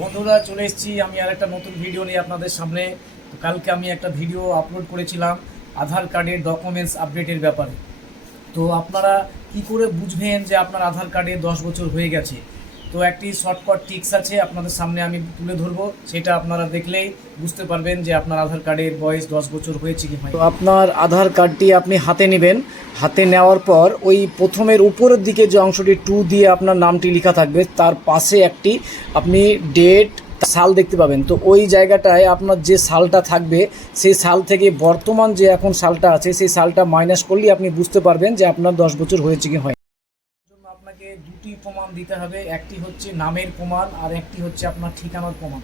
বন্ধুরা, চলে এসেছি। আমি আর একটা নতুন ভিডিও নিয়ে আপনাদের সামনে। কালকে আমি একটা ভিডিও আপলোড করেছিলাম আধার কার্ডের ডকুমেন্টস আপডেটের ব্যাপারে। তো আপনারা কি করে বুঝবেন যে আপনার আধার কার্ডে দশ বছর হয়ে গেছে? তো একটি শর্টকাট টিক্স আছে আপনাদের সামনে আমি তুলে ধরবো। সেটা আপনারা দেখলেই বুঝতে পারবেন যে আপনার আধার কার্ডের বয়স দশ বছর হয়েছে কি তো আপনার আধার কার্ডটি আপনি হাতে নেবেন। হাতে নেওয়ার পর ওই প্রথমের উপরের দিকে যে অংশটি টু দিয়ে আপনার নামটি লেখা থাকবে, তার পাশে একটি আপনি ডেট সাল দেখতে পাবেন। তো ওই জায়গাটায় আপনার যে সালটা থাকবে, সেই সাল থেকে বর্তমান যে এখন সালটা আছে, সেই সালটা মাইনাস করলেই আপনি বুঝতে পারবেন যে আপনার দশ বছর হয়েছে কি হয়। আপনাকে দুটি প্রমাণ দিতে হবে। একটি হচ্ছে নামের প্রমাণ আর একটি হচ্ছে আপনার ঠিকানার প্রমাণ।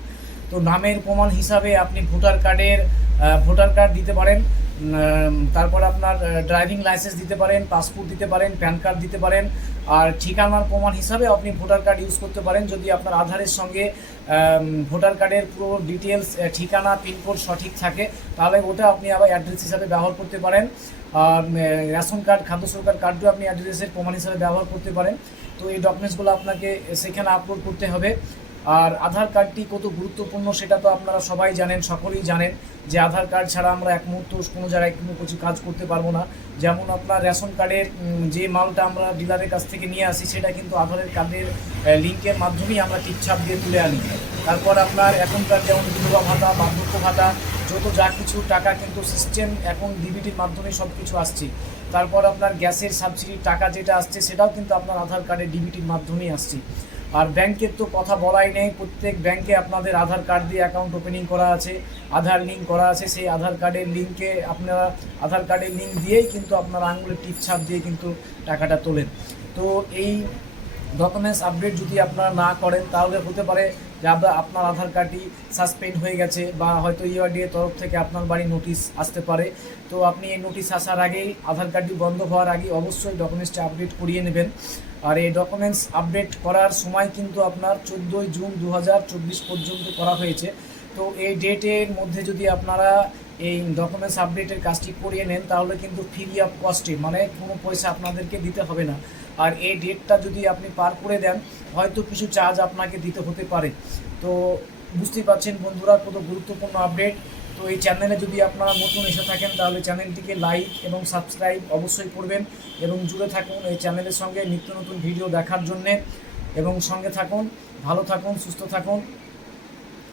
তো নামের প্রমাণ হিসাবে আপনি ভোটার কার্ডের ভোটার কার্ড দিতে পারেন। তারপর আপনার ড্রাইভিং লাইসেন্স দিতে পারেন পাসপোর্ট দিতে পারেন প্যান কার্ড দিতে পারেন। আর ঠিকানার প্রমাণ হিসাবে আপনি ভোটার কার্ড ইউজ করতে পারেন। যদি আপনার আধারের সঙ্গে ভোটার কার্ডের পুরো ডিটেলস ঠিকানা পিনকোড সঠিক থাকে, তাহলে ওটা আপনি আবার অ্যাড্রেস হিসাবে ব্যবহার করতে পারেন। রেশন কার্ড খাদ্য সরকার কার্ডও আপনি অ্যাড্রেসের প্রমাণ হিসাবে ব্যবহার করতে পারেন। তো এই ডকুমেন্টসগুলো আপনাকে সেখানে আপলোড করতে হবে। আর আধার কার্ডটি কত গুরুত্বপূর্ণ সেটা তো আপনারা সবাই জানেন, সকলেই জানেন যে আধার কার্ড ছাড়া আমরা এক মুহূর্ত কোনো জায়গায় কোনো কিছু কাজ করতে পারব না। যেমন আপনার রেশন কার্ডের যে মালটা আমরা ডিলারের কাছ থেকে নিয়ে আসি, সেটা কিন্তু আধারের কার্ডের লিঙ্কের মাধ্যমেই আমরা টিপছাপ দিয়ে তুলে আনি। তারপর আপনার এখনকার যেমন বিধবা ভাতা, বার্ধক্য ভাতা, যত যা কিছু টাকা কিন্তু সিস্টেম এখন ডিবিটির মাধ্যমে সব কিছু আসছে। তারপর আপনার গ্যাসের সাবসিডির টাকা যেটা আসছে, সেটাও কিন্তু আপনার আধার কার্ডের ডিবিটির মাধ্যমেই আসছে। আর ব্যাংকের তো কথা বলাই নেই। প্রত্যেক ব্যাংকে আপনাদের আধার কার্ড দিয়ে অ্যাকাউন্ট ওপেনিং করা আছে, আধার লিঙ্ক করা আছে। সেই আধার কার্ডের লিঙ্কে আপনারা আধার কার্ডের লিঙ্ক দিয়েই কিন্তু আপনারা আঙুলের টিপ ছাপ দিয়ে কিন্তু টাকাটা তোলেন। তো এই ডকুমেন্টস আপডেট যদি আপনারা না করেন, তাহলে হতে পারে যে আপনার আধার কার্ডটি সাসপেন্ড হয়ে গেছে বা হয়তো ইউআরডি এর তরফ থেকে আপনার বাড়ি নোটিশ আসতে পারে। তো আপনি এই নোটিশ আসার আগেই আধার কার্ডটি বন্ধ হওয়ার আগে অবশ্যই ডকুমেন্টসটা আপডেট করিয়ে নেবেন। আর এই ডকুমেন্টস আপডেট করার সময় কিন্তু আপনার চোদ্দোই জুন দু হাজার চব্বিশ পর্যন্ত করা হয়েছে। তো এই ডেটের মধ্যে যদি আপনারা এই ডকুমেন্টস আপডেটের কাজটি করিয়ে নেন, তাহলে কিন্তু ফ্রি অফ কস্টে মানে কোনো পয়সা আপনাদেরকে দিতে হবে না। আর এই ডেটটা যদি আপনি পার করে দেন, হয়তো কিছু চার্জ আপনাকে দিতে হতে পারে। তো বুঝতেই পারছেন বন্ধুরা, কত গুরুত্বপূর্ণ আপডেট তো এই চ্যানেলে যদি আপনারা নতুন এসে থাকেন, তাহলে চ্যানেলটিকে লাইক এবং সাবস্ক্রাইব অবশ্যই করবেন এবং জুড়ে থাকুন এই চ্যানেলের সঙ্গে নিত্য নতুন ভিডিও দেখার জন্যে। এবং সঙ্গে থাকুন, ভালো থাকুন, সুস্থ থাকুন।